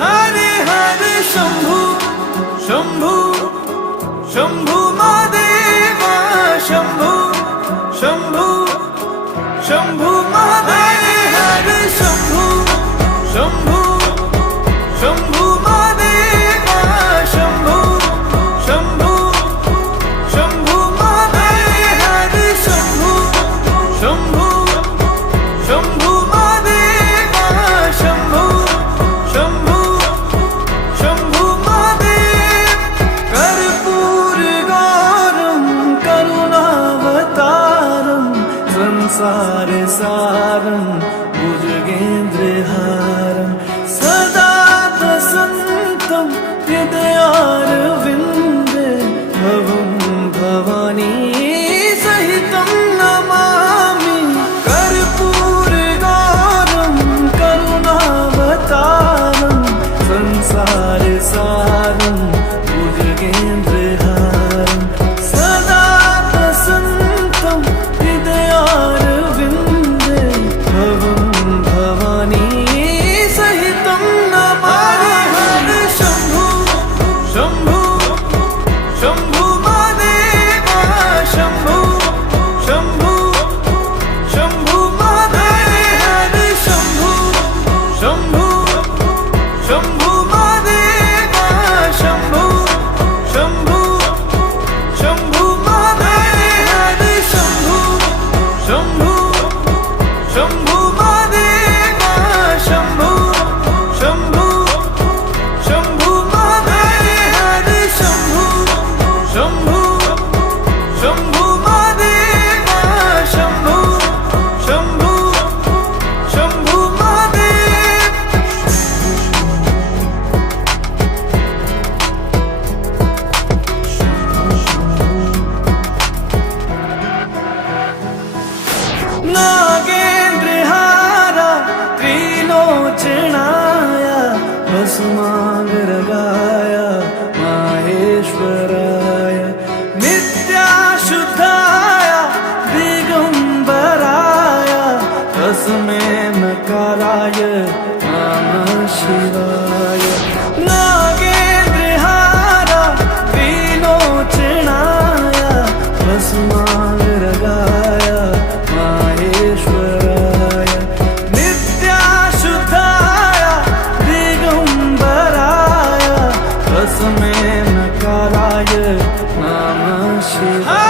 हरे हरे शंभू शंभू शंभू महादेवा शंभू शंभू शंभू महादेव हरे शंभू शंभू शंभू महादेवा शंभू शंभू शंभू महादेव हरे शंभू शंभू शंभू महादेवा शंभू शंभू शंभू महादेव कर्पूर गौरम करुणावतारम संसार सारम भुजगेन्द्रहारम सदा वसन्तं हृदयारविन्दे भवं भवानी सहितं नमामि कर्पूर गौरम करुणावतारम संसार सारम भुजगेन्द्रहारम सदा वसन्तं हृदयारविन्दे भवं भवानी सहितं नमामि हरे शंभू शंभू शंभू महादेवा शंभू शंभू शंभू महादेव हरे शंभू शंभू शंभू महादेवा शंभू शंभू शंभू महादेव हरे शंभू शंभू शंभू महादेवा शंभू शंभू शंभू महादेव हरे शंभू शंभू शंभू महादेवा शंभू शंभू शंभू महादेव नागेन्द्रहारा त्रिलोचनाय भस्मांगरागाय माहेश्वराय नित्याशुद्धाय दिगंबराय तस्मै नकाराय नमः शिवाय नागेन्द्रहारा त्रिलोचनाय भस्मांगरागाय माहेश्वराय नित्याशुद्धाय दिगंबराय तस्मै नकाराय नमः शिवाय